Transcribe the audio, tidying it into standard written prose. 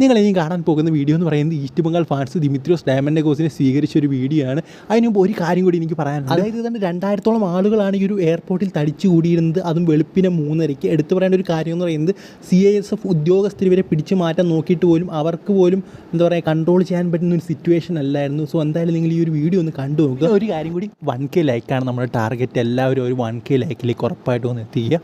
നിങ്ങൾ ഇനി കാണാൻ പോകുന്ന വീഡിയോ എന്ന് പറയുന്നത് ഈസ്റ്റ് ബംഗാൾ ഫാൻസ് ദിമിത്രിയോസ് ഡയമൻഡഗോസിനെ സ്വീകരിച്ച ഒരു വീഡിയോ ആണ്. അതിന് മുമ്പ് ഒരു കാര്യം കൂടി എനിക്ക് പറയാനുണ്ട്. അതായത് തന്നെ 2000-ഓളം ആളുകളാണ് ഈ ഒരു എയർപോർട്ടിൽ തടിച്ചു കൂടിയിരുന്നത്, അതും വെളുപ്പിനെ 3:30. എടുത്തു പറയേണ്ട ഒരു കാര്യം എന്ന് പറയുന്നത് CISF ഉദ്യോഗസ്ഥർ ഇവരെ പിടിച്ചു മാറ്റാൻ നോക്കിയിട്ട് പോലും അവർക്ക് പോലും എന്താ പറയുക കൺട്രോൾ ചെയ്യാൻ പറ്റുന്ന ഒരു സിറ്റുവേഷൻ അല്ലായിരുന്നു. സോ എന്തായാലും നിങ്ങൾ ഈ ഒരു വീഡിയോ ഒന്ന് കണ്ടു നോക്കുക. ഒരു കാര്യം കൂടി 1K ലൈക്കാണ് നമ്മുടെ ടാർഗറ്റ്. എല്ലാവരും ഒരു 1K ലൈക്കിലേക്ക് ഉറപ്പായിട്ടും ഒന്ന് എത്തിക്കുക.